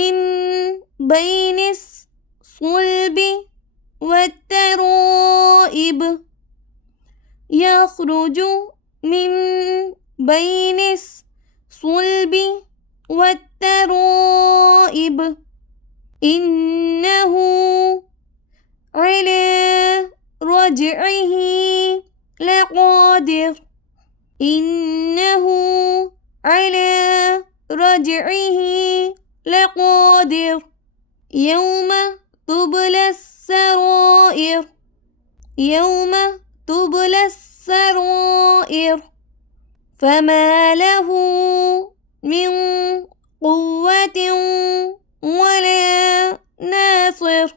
من بين الصلب والترائب يخرج من بين الصلب والترائب إنه على رجعه لقادر إنه على رجعه لقادر يوم تبلى السرائر يوم تبلى السرائر فما له من قوة ولا ناصر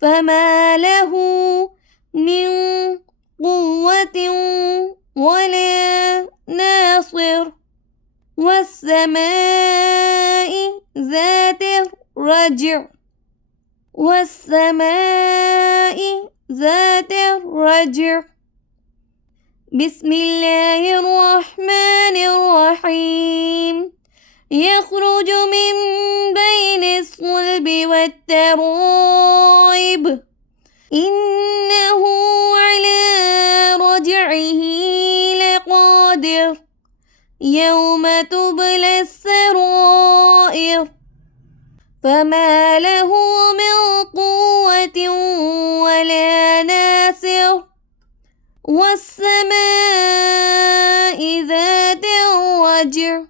فما له من قوة ولا ناصر والسماء ذات الرجع والسماء ذات الرجع بسم الله الرحمن الرحيم يخرج من بين الصلب والترائب إنه على رجعه لقادر يوم تبلى السرائر فما له من قوة ولا ناصر والسماء ذات الرجع